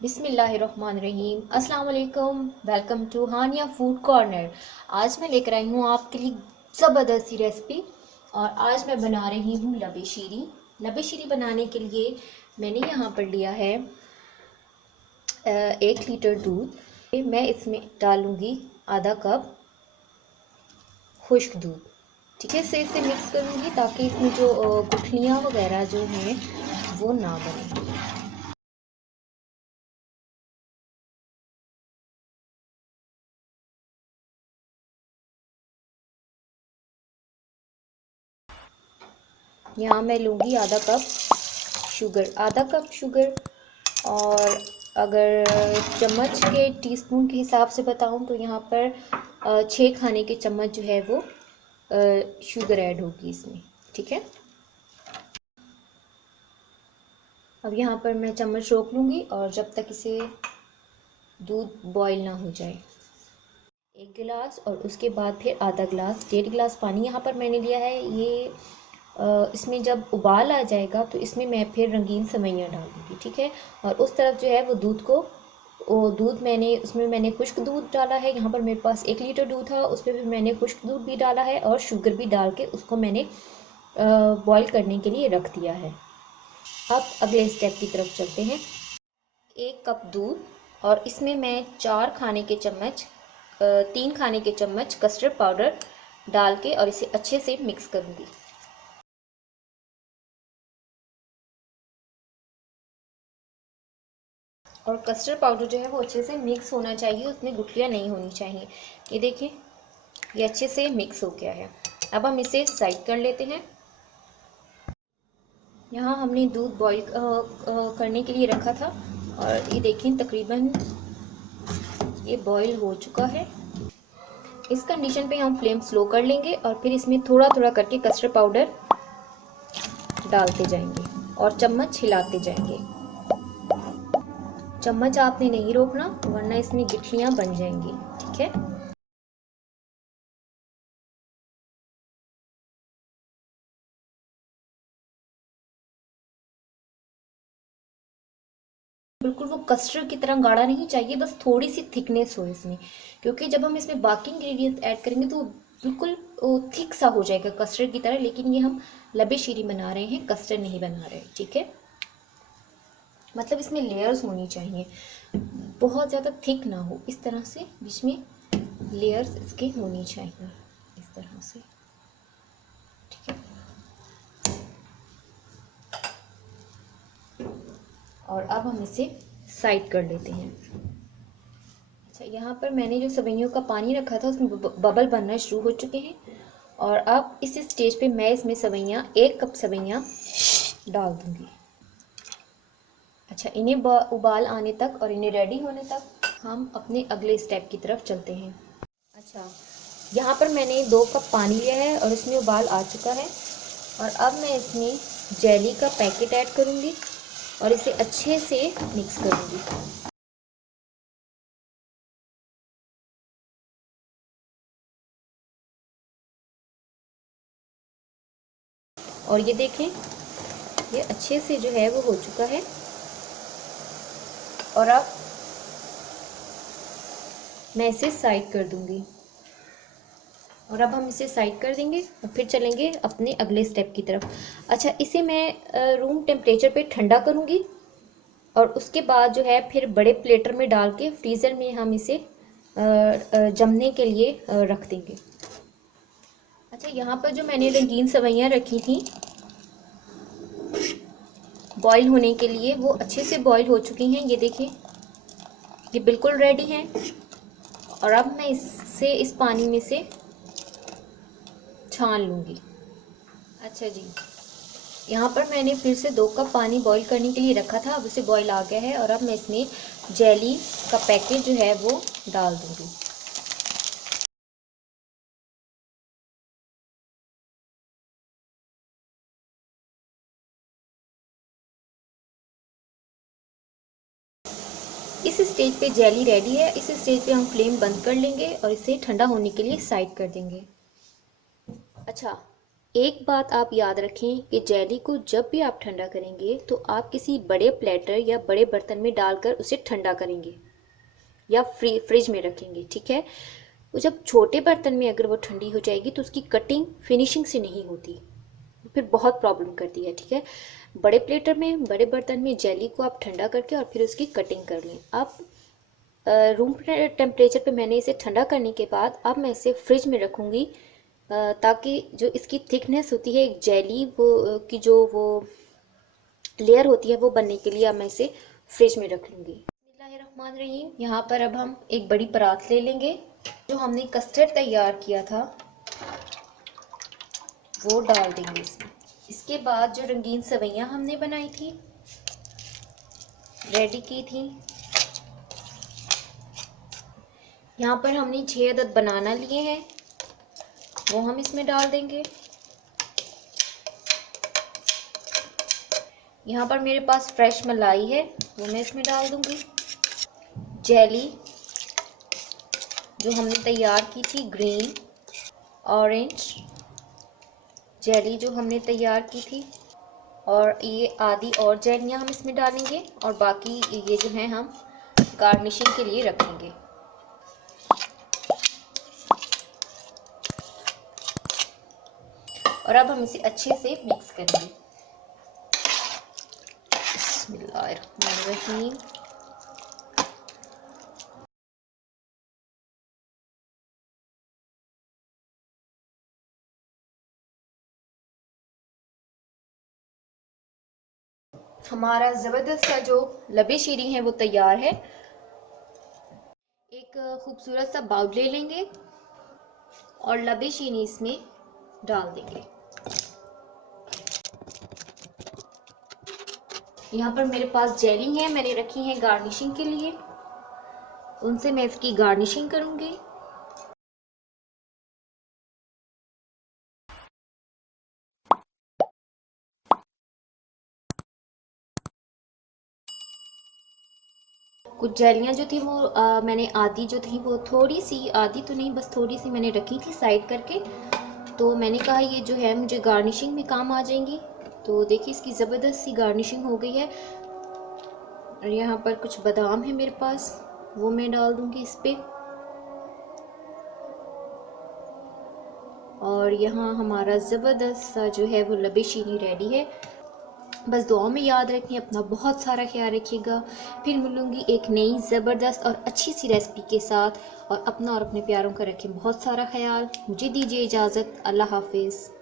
बिस्मिल्लाहिर्रहमानिर्रहीम। अस्सलाम वालेकुम। Welcome to Hania food corner. आज मैं लेकर आई हूँ आपके लिए ज़बरदस्त सी रेसिपी। और आज मैं बना रही हूँ लबे शीरी। लबे शीरी बनाने के लिए मैंने यहाँ पर लिया है 1 लीटर दूध। मैं इसमें डालूँगी आधा कप खुश्क दूध। ठीक है, इसे मिक्स करूँगी ताकि इसमें जो गुठलियाँ वगैरह जो हैं वो ना बने। यहाँ मैं लूँगी आधा कप शुगर। और अगर चम्मच के टीस्पून के हिसाब से बताऊँ तो यहाँ पर 6 खाने के चम्मच जो है वो शुगर ऐड होगी इसमें। ठीक है, अब यहाँ पर मैं चम्मच रोक लूँगी और जब तक इसे दूध बॉईल ना हो जाए। 1 गिलास और उसके बाद फिर आधा गिलास, 1.5 गिलास पानी यहाँ पर मैंने लिया है। ये इसमें जब उबाल आ जाएगा तो इसमें मैं फिर रंगीन सेवइयाँ डाल दूँगी। ठीक है, और उस तरफ जो है वो दूध मैंने खुश्क दूध डाला है। यहाँ पर मेरे पास 1 लीटर दूध था, उसमें भी मैंने खुश्क दूध भी डाला है और शुगर भी डाल के उसको मैंने बॉईल करने के लिए रख दिया है। अब अगले स्टेप की तरफ चलते हैं। 1 कप दूध और इसमें मैं 3 खाने के चम्मच कस्टर्ड पाउडर डाल के और इसे अच्छे से मिक्स करूँगी। और कस्टर्ड पाउडर जो है वो अच्छे से मिक्स होना चाहिए, उसमें गुठलियाँ नहीं होनी चाहिए। ये देखिए, ये अच्छे से मिक्स हो गया है। अब हम इसे साइड कर लेते हैं। यहाँ हमने दूध बॉईल करने के लिए रखा था और ये देखें तकरीबन ये बॉईल हो चुका है। इस कंडीशन पे हम फ्लेम स्लो कर लेंगे और फिर इसमें थोड़ा थोड़ा करके कस्टर्ड पाउडर डालते जाएंगे और चम्मच हिलाते जाएंगे। चम्मच आपने नहीं रोकना वरना इसमें गिठलियाँ बन जाएंगी। ठीक है, बिल्कुल वो कस्टर्ड की तरह गाढ़ा नहीं चाहिए, बस थोड़ी सी थिकनेस हो इसमें, क्योंकि जब हम इसमें बाकी इंग्रेडिएंट्स ऐड करेंगे तो बिल्कुल थिक सा हो जाएगा कस्टर्ड की तरह। लेकिन ये हम लबे शीरी बना रहे हैं, कस्टर्ड नहीं बना रहे। ठीक है, मतलब इसमें लेयर्स होनी चाहिए, बहुत ज़्यादा थिक ना हो, इस तरह से बीच में लेयर्स इसके होनी चाहिए, इस तरह से। ठीक है, और अब हम इसे साइड कर लेते हैं। अच्छा, यहाँ पर मैंने जो सेवइयों का पानी रखा था उसमें बबल बनना शुरू हो चुके हैं। और अब इस स्टेज पे मैं इसमें 1 कप सेवइयाँ डाल दूँगी। अच्छा, इन्हें उबाल आने तक और इन्हें रेडी होने तक हम अपने अगले स्टेप की तरफ चलते हैं। अच्छा, यहाँ पर मैंने 2 कप पानी लिया है और इसमें उबाल आ चुका है। और अब मैं इसमें जेली का पैकेट ऐड करूँगी और इसे अच्छे से मिक्स करूँगी। और ये देखें, ये अच्छे से जो है वो हो चुका है। और अब मैं इसे साइड कर दूंगी। और अब हम इसे साइड कर देंगे और फिर चलेंगे अपने अगले स्टेप की तरफ। अच्छा, इसे मैं रूम टेम्परेचर पे ठंडा करूँगी और उसके बाद जो है फिर बड़े प्लेटर में डाल के फ्रीज़र में हम इसे जमने के लिए रख देंगे। अच्छा, यहाँ पर जो मैंने रंगीन सेवइयाँ रखी थी बॉईल होने के लिए, वो अच्छे से बॉईल हो चुकी हैं। ये देखिए, ये बिल्कुल रेडी हैं। और अब मैं इस पानी में से छान लूँगी। अच्छा जी, यहाँ पर मैंने फिर से 2 कप पानी बॉईल करने के लिए रखा था, अब उसे बॉईल आ गया है। और अब मैं इसमें जेली का पैकेट जो है वो डाल दूँगी। इस स्टेज पे जेली रेडी है। इस स्टेज पे हम फ्लेम बंद कर लेंगे और इसे ठंडा होने के लिए साइड कर देंगे। अच्छा, एक बात आप याद रखें कि जेली को जब भी आप ठंडा करेंगे तो आप किसी बड़े प्लेटर या बड़े बर्तन में डालकर उसे ठंडा करेंगे या फ्रिज में रखेंगे, ठीक है। तो जब छोटे बर्तन में अगर वो ठंडी हो जाएगी तो उसकी कटिंग फिनिशिंग से नहीं होती, फिर बहुत प्रॉब्लम करती है, ठीक है। बड़े प्लेटर में, बड़े बर्तन में जेली को आप ठंडा करके और फिर उसकी कटिंग कर लें। आप रूम टेम्परेचर पे मैंने इसे ठंडा करने के बाद अब मैं इसे फ्रिज में रखूँगी, ताकि जो इसकी थिकनेस होती है एक जेली वो की जो वो लेयर होती है वो बनने के लिए अब मैं इसे फ्रिज में रख लूँगी। बिस्मिल्लाहिर्रहमानिर्रहीम। यहाँ पर अब हम एक बड़ी परात ले लेंगे। जो हमने कस्टर्ड तैयार किया था वो डाल देंगे इसमें। इसके बाद जो रंगीन सेवइयाँ हमने बनाई थी, रेडी की थी, यहाँ पर हमने 6 अदद बनाना लिए हैं, वो हम इसमें डाल देंगे। यहाँ पर मेरे पास फ्रेश मलाई है, वो मैं इसमें डाल दूँगी। जेली जो हमने तैयार की थी, ग्रीन ऑरेंज जेली जो हमने तैयार की थी, और ये आधी और जेलियाँ हम इसमें डालेंगे और बाकी ये जो है हम गार्निशिंग के लिए रखेंगे। और अब हम इसे अच्छे से मिक्स करेंगे। बिस्मिल्लाहिर्रहमानिर्रहीम। हमारा ज़बरदस्त सा जो लबे शीरी है वो तैयार है। एक खूबसूरत सा बाउल ले लेंगे और लबे शीरी इसमें डाल देंगे। यहाँ पर मेरे पास जेली है, मैंने रखी है गार्निशिंग के लिए, उनसे मैं इसकी गार्निशिंग करूँगी। कुछ जेलियाँ जो थी वो मैंने आधी जो थी वो थोड़ी सी, आधी तो नहीं बस थोड़ी सी मैंने रखी थी साइड करके, तो मैंने कहा ये जो है मुझे गार्निशिंग में काम आ जाएंगी। तो देखिए इसकी ज़बरदस्त सी गार्निशिंग हो गई है। और यहाँ पर कुछ बादाम है मेरे पास, वो मैं डाल दूँगी इस पर। और यहाँ हमारा ज़बरदस्त सा जो है वो लबे शीनी रेडी है। बस दुआ में याद रखें, अपना बहुत सारा ख्याल रखिएगा। फिर मिलूँगी एक नई ज़बरदस्त और अच्छी सी रेसिपी के साथ। और अपना और अपने प्यारों का रखें बहुत सारा ख्याल। मुझे दीजिए इजाज़त। अल्लाह हाफिज़।